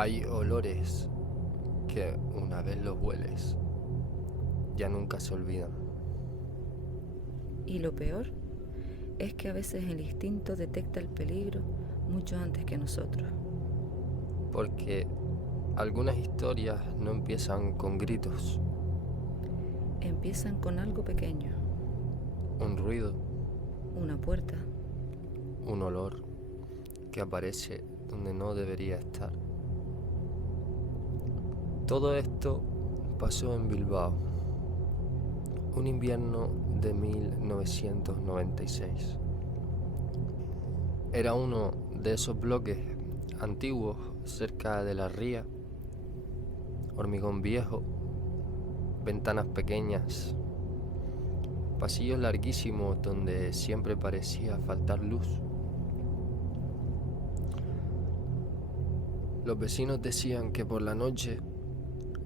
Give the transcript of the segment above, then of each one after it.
Hay olores que una vez los hueles, ya nunca se olvidan. Y lo peor es que a veces el instinto detecta el peligro mucho antes que nosotros. Porque algunas historias no empiezan con gritos, Empiezan con algo pequeño, un ruido, una puerta, un olor que aparece donde no debería estar. Todo esto pasó en Bilbao, un invierno de 1996. Era uno de esos bloques antiguos cerca de la ría, hormigón viejo, ventanas pequeñas, pasillos larguísimos donde siempre parecía faltar luz. Los vecinos decían que por la noche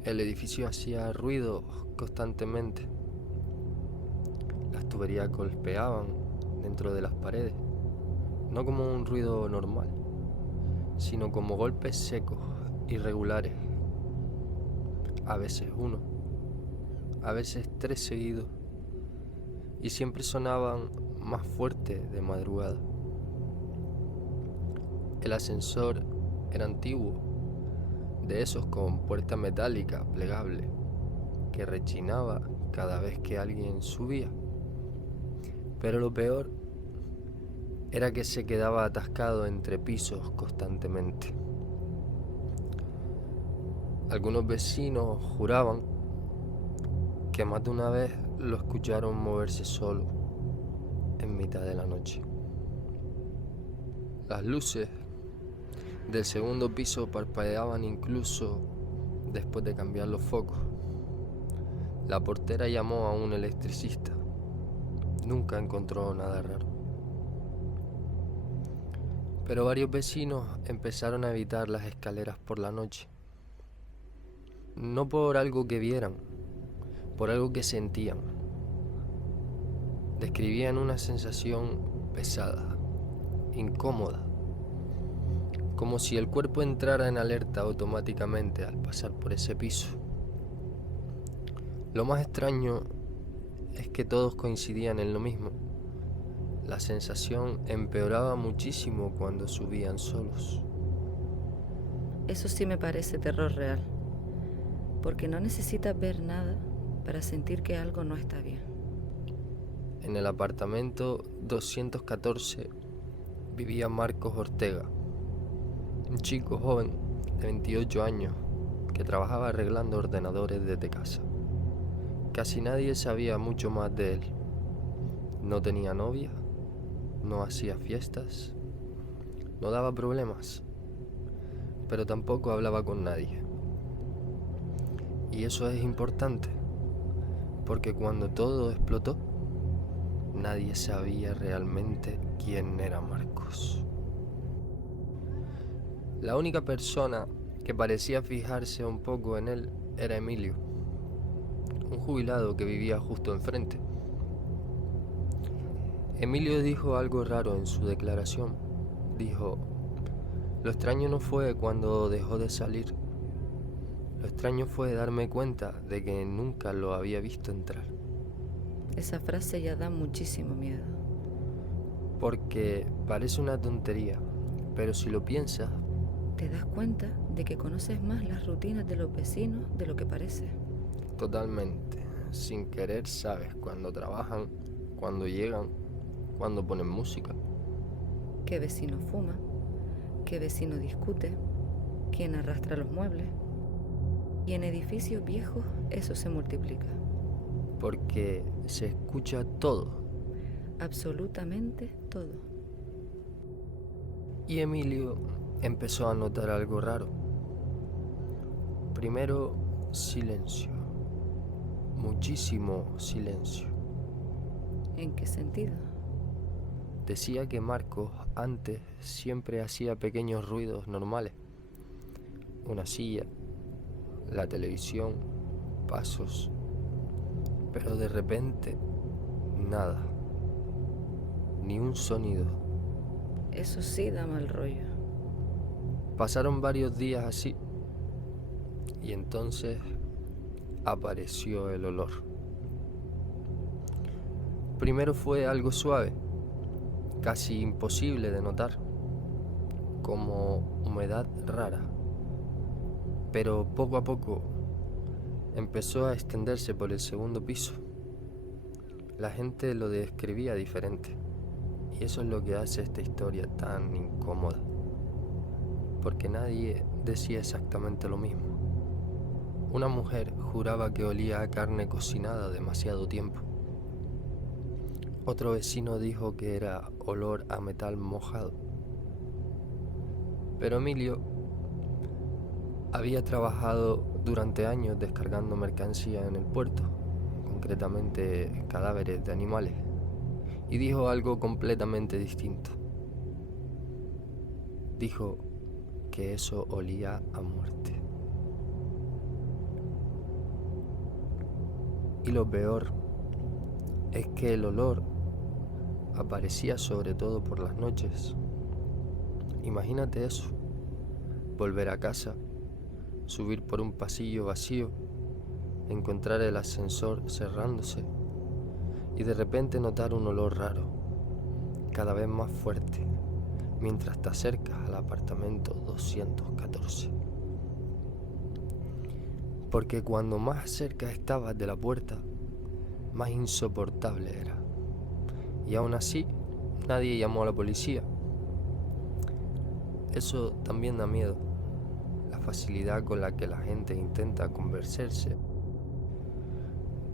el edificio hacía ruido constantemente. Las tuberías golpeaban dentro de las paredes, no como un ruido normal, sino como golpes secos, irregulares. A veces uno, a veces tres seguidos, y siempre sonaban más fuerte de madrugada. El ascensor era antiguo, de esos con puerta metálica plegable, que rechinaba cada vez que alguien subía. Pero lo peor era que se quedaba atascado entre pisos constantemente. Algunos vecinos juraban que más de una vez lo escucharon moverse solo en mitad de la noche. Las luces del segundo piso parpadeaban incluso después de cambiar los focos. La portera llamó a un electricista. Nunca encontró nada raro. Pero varios vecinos empezaron a evitar las escaleras por la noche. No por algo que vieran, por algo que sentían. Describían una sensación pesada, incómoda, como si el cuerpo entrara en alerta automáticamente al pasar por ese piso. Lo más extraño es que todos coincidían en lo mismo. La sensación empeoraba muchísimo cuando subían solos. Eso sí me parece terror real, porque no necesitas ver nada para sentir que algo no está bien. En el apartamento 214 vivía Marcos Ortega, un chico joven de 28 años que trabajaba arreglando ordenadores desde casa. Casi nadie sabía mucho más de él. No tenía novia, no hacía fiestas, no daba problemas, pero tampoco hablaba con nadie. Y eso es importante, porque cuando todo explotó, nadie sabía realmente quién era Marcos. La única persona que parecía fijarse un poco en él era Emilio, un jubilado que vivía justo enfrente. Emilio dijo algo raro en su declaración. Dijo: lo extraño no fue cuando dejó de salir. Lo extraño fue darme cuenta de que nunca lo había visto entrar. Esa frase ya da muchísimo miedo. Porque parece una tontería, pero si lo piensas, Te das cuenta de que conoces más las rutinas de los vecinos de lo que parece. totalmente, sin querer sabes cuándo trabajan, cuándo llegan, cuándo ponen música. ¿Qué vecino fuma? ¿Qué vecino discute? ¿Quién arrastra los muebles? Y en edificios viejos eso se multiplica. Porque se escucha todo. Absolutamente todo. Y Emilio empezó a notar algo raro. Primero, silencio. Muchísimo silencio. ¿En qué sentido? Decía que Marcos antes siempre hacía pequeños ruidos normales. Una silla, la televisión, pasos. Pero de repente, nada. Ni un sonido. Eso sí da mal rollo. Pasaron varios días así y entonces apareció el olor. Primero fue algo suave, casi imposible de notar, como humedad rara, pero poco a poco empezó a extenderse por el segundo piso. La gente lo describía diferente, y eso es lo que hace esta historia tan incómoda, porque nadie decía exactamente lo mismo. Una mujer juraba que olía a carne cocinada demasiado tiempo. Otro vecino dijo que era olor a metal mojado. Pero Emilio había trabajado durante años descargando mercancía en el puerto, concretamente cadáveres de animales, y dijo algo completamente distinto. Dijo que eso olía a muerte. Y lo peor es que el olor aparecía sobre todo por las noches. Imagínate eso, volver a casa, subir por un pasillo vacío, encontrar el ascensor cerrándose y de repente notar un olor raro, cada vez más fuerte, mientras te acercas al apartamento 214. Porque cuando más cerca estabas de la puerta, más insoportable era. Y aún así, nadie llamó a la policía. Eso también da miedo, la facilidad con la que la gente intenta convencerse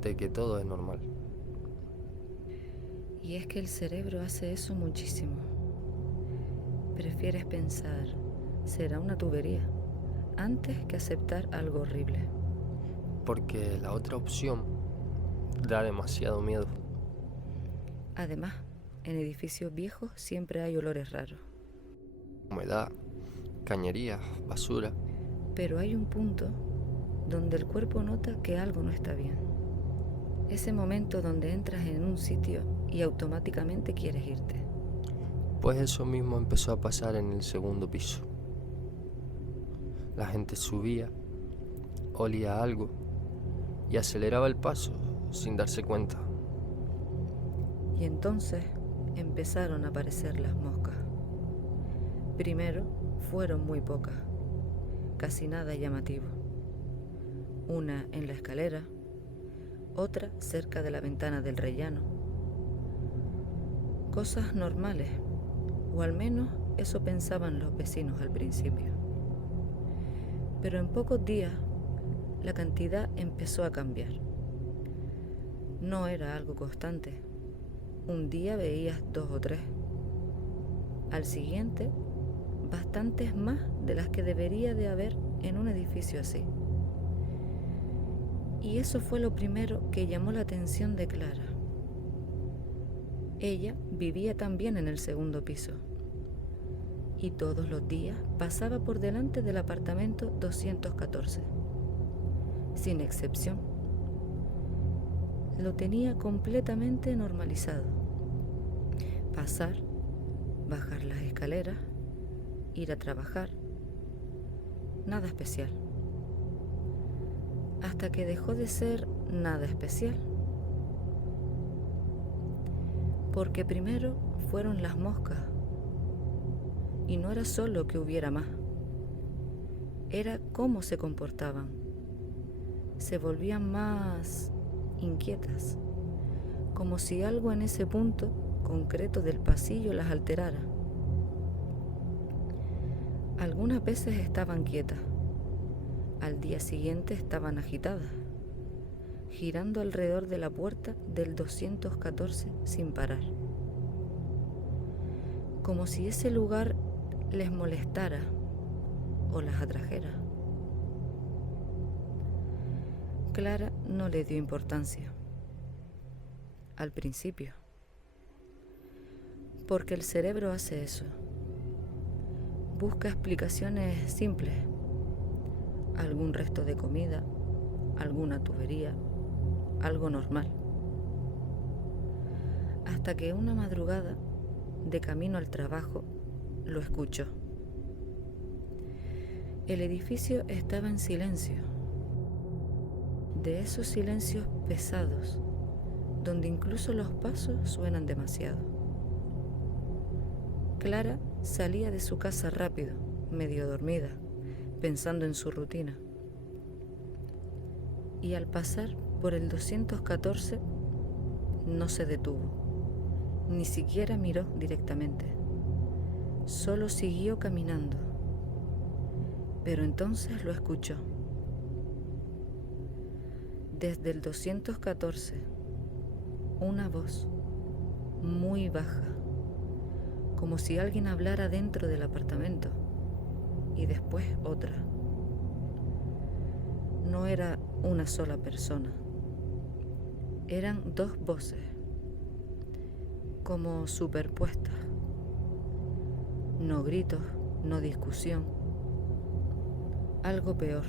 de que todo es normal. Y es que el cerebro hace eso muchísimo. Prefieres pensar, será una tubería, antes que aceptar algo horrible. Porque la otra opción da demasiado miedo. Además, en edificios viejos siempre hay olores raros. Humedad, cañerías, basura. Pero hay un punto donde el cuerpo nota que algo no está bien. Ese momento donde entras en un sitio y automáticamente quieres irte. Pues eso mismo empezó a pasar en el segundo piso. La gente subía, olía algo y aceleraba el paso sin darse cuenta. Y entonces empezaron a aparecer las moscas. Primero fueron muy pocas, casi nada llamativo. Una en la escalera, otra cerca de la ventana del rellano. Cosas normales, o al menos eso pensaban los vecinos al principio. Pero en pocos días la cantidad empezó a cambiar. No era algo constante. Un día veías 2 o 3. Al siguiente, bastantes más de las que debería de haber en un edificio así. Y eso fue lo primero que llamó la atención de Clara. Ella vivía también en el segundo piso y todos los días pasaba por delante del apartamento 214, sin excepción. Lo tenía completamente normalizado. Pasar, bajar las escaleras, ir a trabajar, nada especial. Hasta que dejó de ser nada especial. Porque primero fueron las moscas. Y no era solo que hubiera más. Era cómo se comportaban. Se volvían más inquietas, como si algo en ese punto concreto del pasillo las alterara. Algunas veces estaban quietas, al día siguiente estaban agitadas, girando alrededor de la puerta del 214 sin parar, como si ese lugar les molestara o las atrajera. Clara no le dio importancia al principio, porque el cerebro hace eso. Busca explicaciones simples, algún resto de comida, alguna tubería, algo normal. Hasta que una madrugada, de camino al trabajo, lo escuchó. El edificio estaba en silencio, de esos silencios pesados, donde incluso los pasos suenan demasiado. Clara salía de su casa rápido, medio dormida, pensando en su rutina. Y al pasar por el 214, no se detuvo, ni siquiera miró directamente, solo siguió caminando. Pero entonces lo escuchó. Desde el 214, una voz muy baja, como si alguien hablara dentro del apartamento, y después otra. No era una sola persona, eran dos voces, como superpuestas. No gritos, no discusión, algo peor,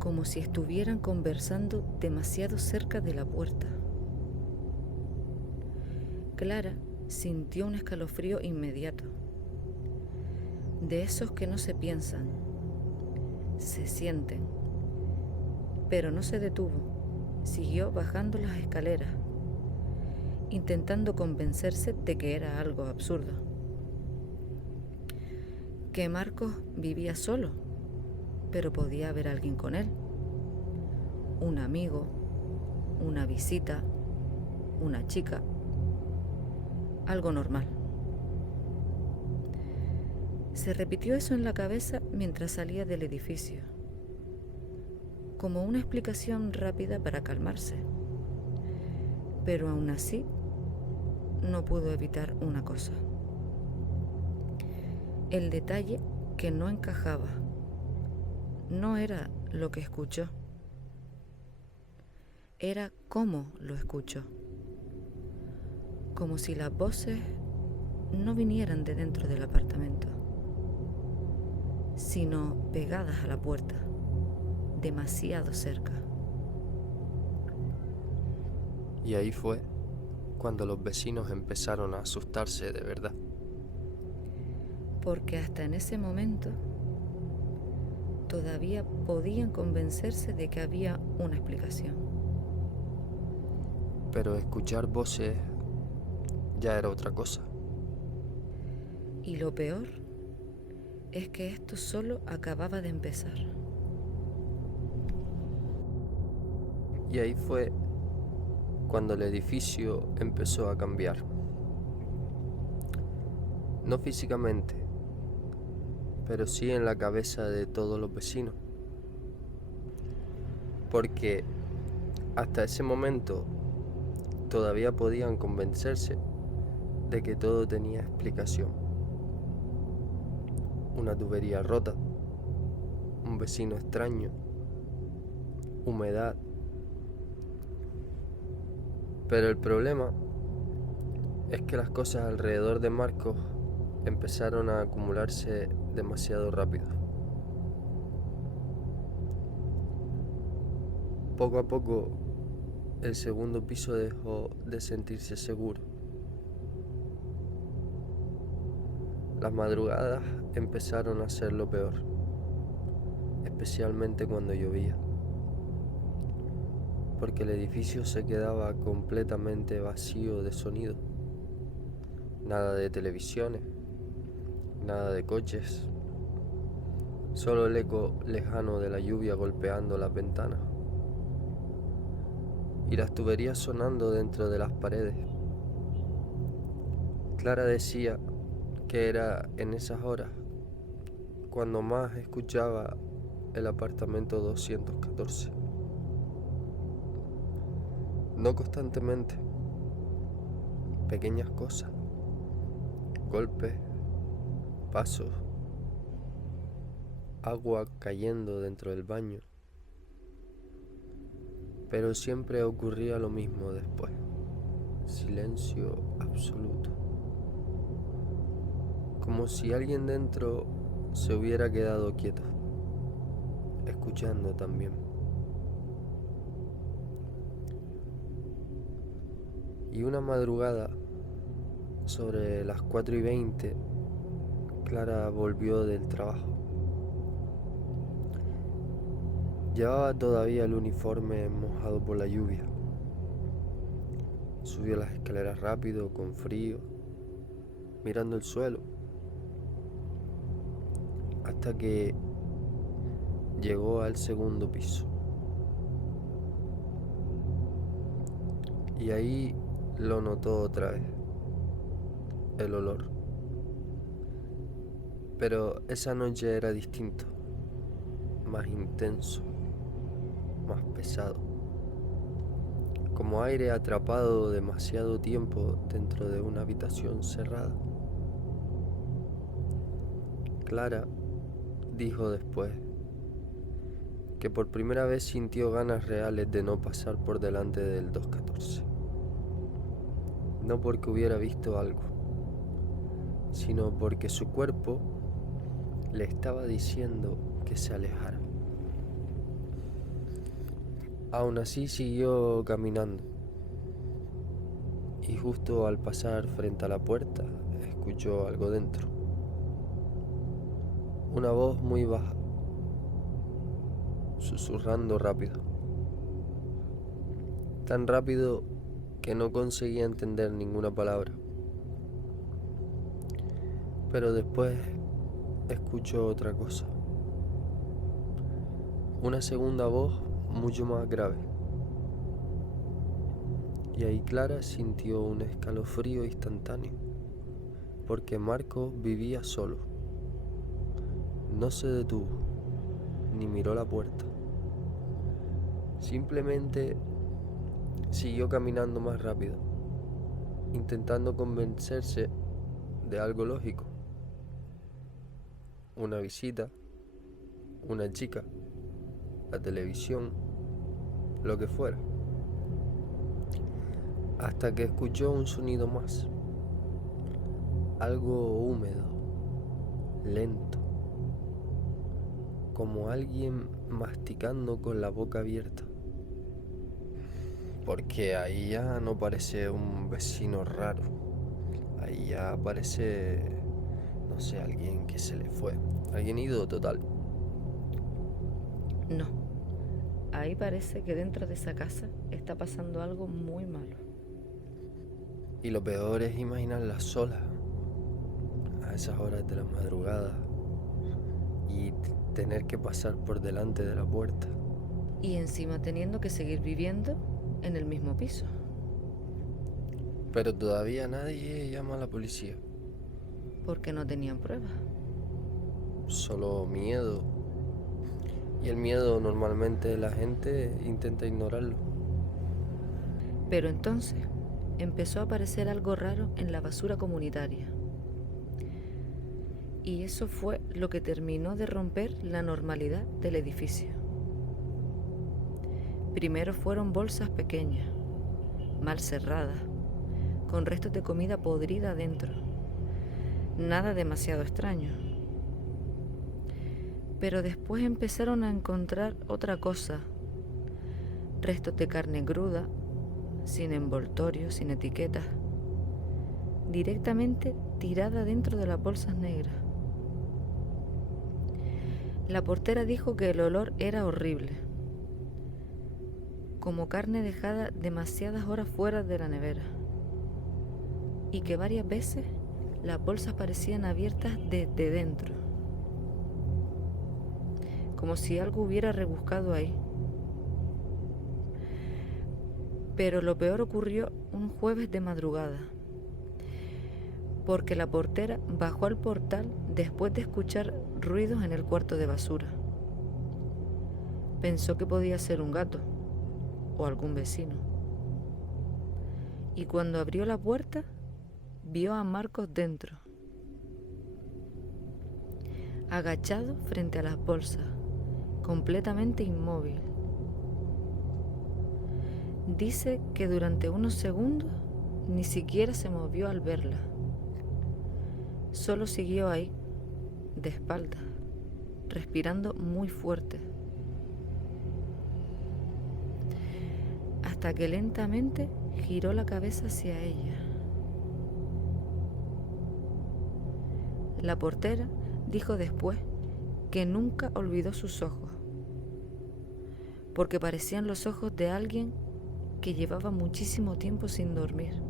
como si estuvieran conversando demasiado cerca de la puerta. Clara sintió un escalofrío inmediato, de esos que no se piensan, se sienten, pero no se detuvo, siguió bajando las escaleras, intentando convencerse de que era algo absurdo, que Marcos vivía solo, pero podía haber alguien con él, un amigo, una visita, una chica, algo normal. Se repitió eso en la cabeza mientras salía del edificio, como una explicación rápida para calmarse, pero aún así no pudo evitar una cosa: el detalle que no encajaba no era lo que escuchó, era cómo lo escuchó, como si las voces no vinieran de dentro del apartamento, sino pegadas a la puerta, demasiado cerca. Y ahí fue cuando los vecinos empezaron a asustarse de verdad. Porque hasta en ese momento todavía podían convencerse de que había una explicación. Pero escuchar voces ya era otra cosa. Y lo peor es que esto solo acababa de empezar. Y ahí fue cuando el edificio empezó a cambiar. No físicamente, pero sí en la cabeza de todos los vecinos. Porque hasta ese momento todavía podían convencerse de que todo tenía explicación. Una tubería rota, un vecino extraño, humedad. Pero el problema es que las cosas alrededor de Marcos empezaron a acumularse demasiado rápido. Poco a poco, el segundo piso dejó de sentirse seguro. Las madrugadas empezaron a ser lo peor, especialmente cuando llovía, porque el edificio se quedaba completamente vacío de sonido. Nada de televisiones, nada de coches, solo el eco lejano de la lluvia golpeando las ventanas y las tuberías sonando dentro de las paredes. Clara decía que era en esas horas cuando más escuchaba el apartamento 214. No constantemente, pequeñas cosas, golpes, pasos, agua cayendo dentro del baño. Pero siempre ocurría lo mismo después, silencio absoluto, como si alguien dentro se hubiera quedado quieto, escuchando también. Y una madrugada, sobre las 4:20, Clara volvió del trabajo. Llevaba todavía el uniforme mojado por la lluvia. Subió las escaleras rápido, con frío, mirando el suelo, hasta que llegó al segundo piso. Y ahí lo notó otra vez, el olor. Pero esa noche era distinto, más intenso, más pesado, como aire atrapado demasiado tiempo dentro de una habitación cerrada. Clara dijo después que por primera vez sintió ganas reales de no pasar por delante del 214. No porque hubiera visto algo, sino porque su cuerpo le estaba diciendo que se alejara. Aún así siguió caminando, y justo al pasar frente a la puerta escuchó algo dentro. Una voz muy baja, susurrando rápido. Tan rápido que no conseguía entender ninguna palabra. Pero después escuchó otra cosa. Una segunda voz mucho más grave. Y ahí Clara sintió un escalofrío instantáneo, porque Marcos vivía solo. No se detuvo, ni miró la puerta. Simplemente siguió caminando más rápido, intentando convencerse de algo lógico. Una visita, una chica, la televisión, lo que fuera. Hasta que escuchó un sonido más. Algo húmedo, lento, como alguien masticando con la boca abierta. Porque ahí ya no parece un vecino raro. Ahí ya parece, no sé, alguien que se le fue. Alguien ido total. No, ahí parece que dentro de esa casa está pasando algo muy malo. Y lo peor es imaginarla sola, a esas horas de la madrugada, y tener que pasar por delante de la puerta. Y encima teniendo que seguir viviendo en el mismo piso. Pero todavía nadie llama a la policía. Porque no tenían pruebas. Solo miedo. Y el miedo normalmente la gente intenta ignorarlo. Pero entonces empezó a aparecer algo raro en la basura comunitaria. Y eso fue lo que terminó de romper la normalidad del edificio. Primero fueron bolsas pequeñas, mal cerradas, con restos de comida podrida dentro. Nada demasiado extraño. Pero después empezaron a encontrar otra cosa. Restos de carne cruda, sin envoltorio, sin etiquetas, directamente tirada dentro de las bolsas negras. La portera dijo que el olor era horrible, como carne dejada demasiadas horas fuera de la nevera, y que varias veces las bolsas parecían abiertas desde dentro, como si algo hubiera rebuscado ahí. Pero lo peor ocurrió un jueves de madrugada, porque la portera bajó al portal después de escuchar ruidos en el cuarto de basura. Pensó que podía ser un gato o algún vecino. Y cuando abrió la puerta, vio a Marcos dentro, agachado frente a las bolsas, completamente inmóvil. Dice que durante unos segundos ni siquiera se movió al verla. Solo siguió ahí, de espaldas, respirando muy fuerte, hasta que lentamente giró la cabeza hacia ella. La portera dijo después que nunca olvidó sus ojos, porque parecían los ojos de alguien que llevaba muchísimo tiempo sin dormir.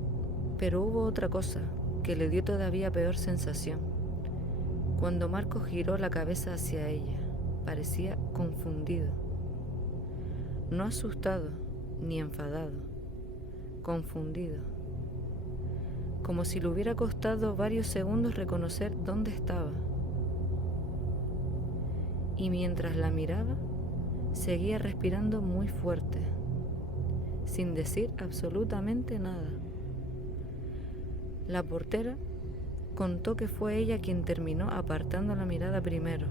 Pero hubo otra cosa que le dio todavía peor sensación. Cuando Marcos giró la cabeza hacia ella, parecía confundido. No asustado ni enfadado, confundido. Como si le hubiera costado varios segundos reconocer dónde estaba. Y mientras la miraba, seguía respirando muy fuerte, sin decir absolutamente nada. La portera contó que fue ella quien terminó apartando la mirada primero,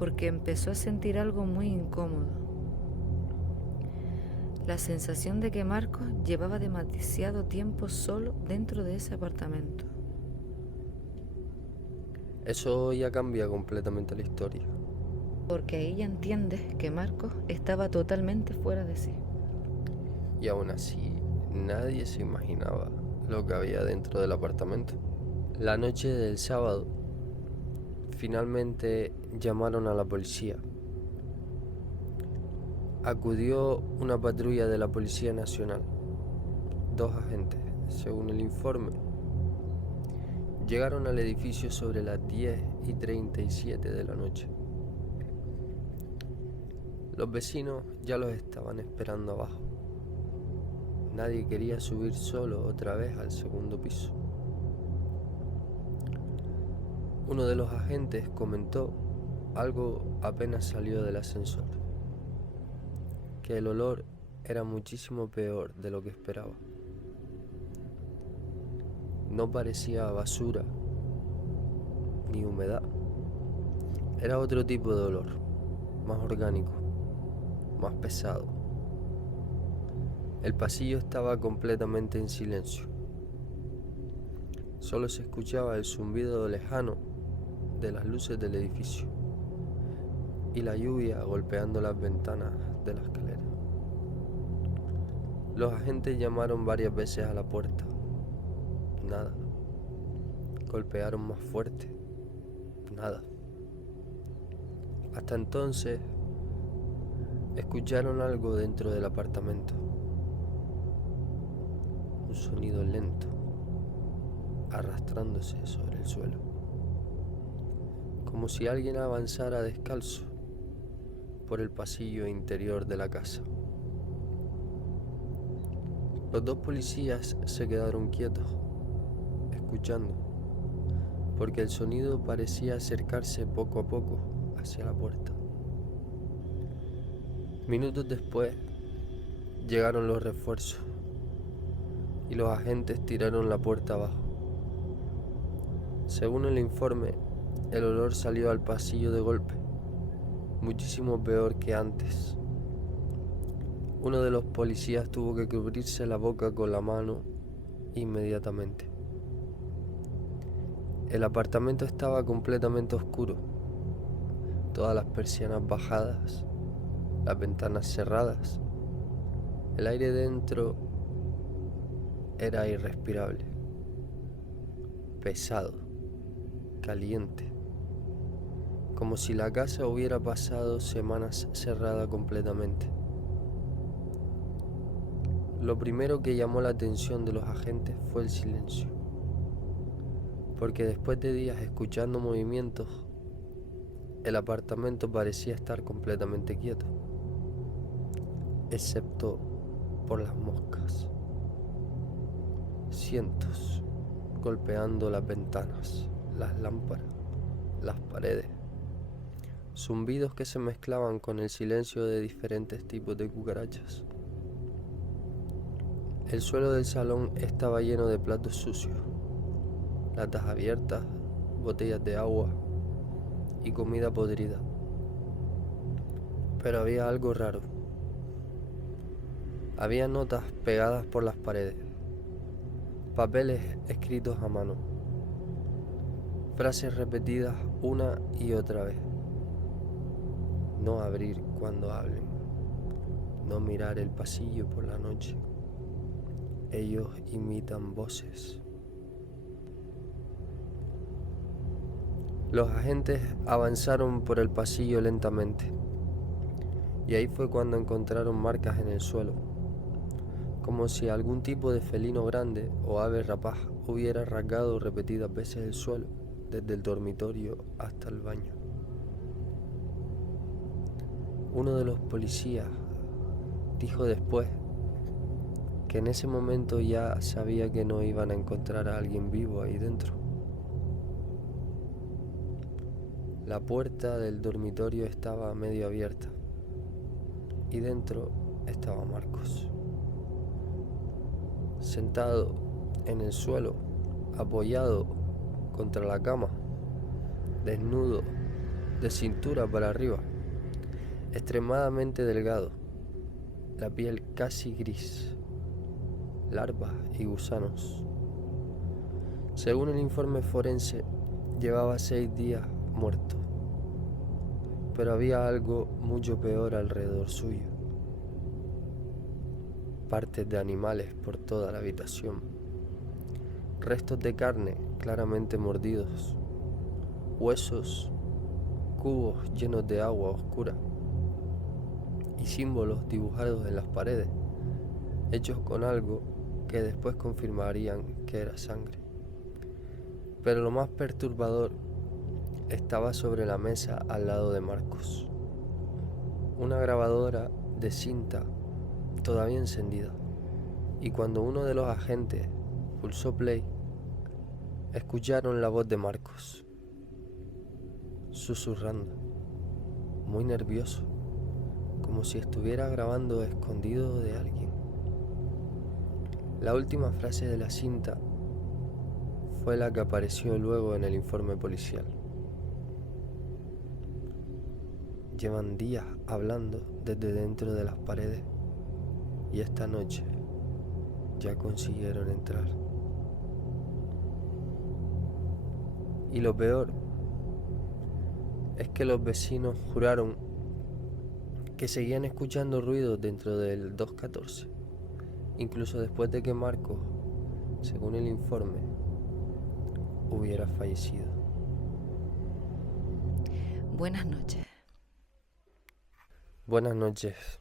porque empezó a sentir algo muy incómodo. La sensación de que Marcos llevaba demasiado tiempo solo dentro de ese apartamento. Eso ya cambia completamente la historia. Porque ahí ya entiendes que Marcos estaba totalmente fuera de sí. Y aún así, nadie se imaginaba lo que había dentro del apartamento. La noche del sábado, finalmente llamaron a la policía. Acudió una patrulla de la Policía Nacional. 2 agentes, según el informe. Llegaron al edificio sobre las 10:37 de la noche. Los vecinos ya los estaban esperando abajo. Nadie quería subir solo otra vez al segundo piso. Uno de los agentes comentó algo apenas salió del ascensor, que el olor era muchísimo peor de lo que esperaba. No parecía basura ni humedad. Era otro tipo de olor, más orgánico, más pesado. El pasillo estaba completamente en silencio. Solo se escuchaba el zumbido lejano de las luces del edificio y la lluvia golpeando las ventanas de la escalera. Los agentes llamaron varias veces a la puerta. Nada. Golpearon más fuerte. Nada. Hasta entonces, escucharon algo dentro del apartamento. Un sonido lento, arrastrándose sobre el suelo. Como si alguien avanzara descalzo por el pasillo interior de la casa. Los 2 policías se quedaron quietos, escuchando, porque el sonido parecía acercarse poco a poco hacia la puerta. Minutos después, llegaron los refuerzos y los agentes tiraron la puerta abajo. Según el informe, el olor salió al pasillo de golpe, muchísimo peor que antes. Uno de los policías tuvo que cubrirse la boca con la mano inmediatamente. El apartamento estaba completamente oscuro, todas las persianas bajadas, las ventanas cerradas. El aire dentro era irrespirable, pesado, caliente, como si la casa hubiera pasado semanas cerrada completamente. Lo primero que llamó la atención de los agentes fue el silencio, porque después de días escuchando movimientos, el apartamento parecía estar completamente quieto, excepto por las moscas. Cientos golpeando las ventanas, las lámparas, las paredes. Zumbidos que se mezclaban con el silencio de diferentes tipos de cucarachas. El suelo del salón estaba lleno de platos sucios, latas abiertas, botellas de agua y comida podrida. Pero había algo raro. Había notas pegadas por las paredes, papeles escritos a mano, frases repetidas una y otra vez. No abrir cuando hablen, no mirar el pasillo por la noche. Ellos imitan voces. Los agentes avanzaron por el pasillo lentamente. Y ahí fue cuando encontraron marcas en el suelo, como si algún tipo de felino grande o ave rapaz hubiera rasgado repetidas veces el suelo, desde el dormitorio hasta el baño. Uno de los policías dijo después que en ese momento ya sabía que no iban a encontrar a alguien vivo ahí dentro. La puerta del dormitorio estaba medio abierta y dentro estaba Marcos, sentado en el suelo, apoyado contra la cama, desnudo, de cintura para arriba, extremadamente delgado, la piel casi gris, larvas y gusanos. Según el informe forense, llevaba 6 días muerto, pero había algo mucho peor alrededor suyo. Partes de animales por toda la habitación, restos de carne claramente mordidos, huesos, cubos llenos de agua oscura y símbolos dibujados en las paredes, hechos con algo que después confirmarían que era sangre. Pero lo más perturbador estaba sobre la mesa al lado de Marcos, una grabadora de cinta todavía encendida, y cuando uno de los agentes pulsó play, escucharon la voz de Marcos, susurrando, muy nervioso, como si estuviera grabando escondido de alguien. La última frase de la cinta fue la que apareció luego en el informe policial. Llevan días hablando desde dentro de las paredes y esta noche ya consiguieron entrar. Y lo peor es que los vecinos juraron que seguían escuchando ruidos dentro del 214, incluso después de que Marcos, según el informe, hubiera fallecido. Buenas noches. Buenas noches.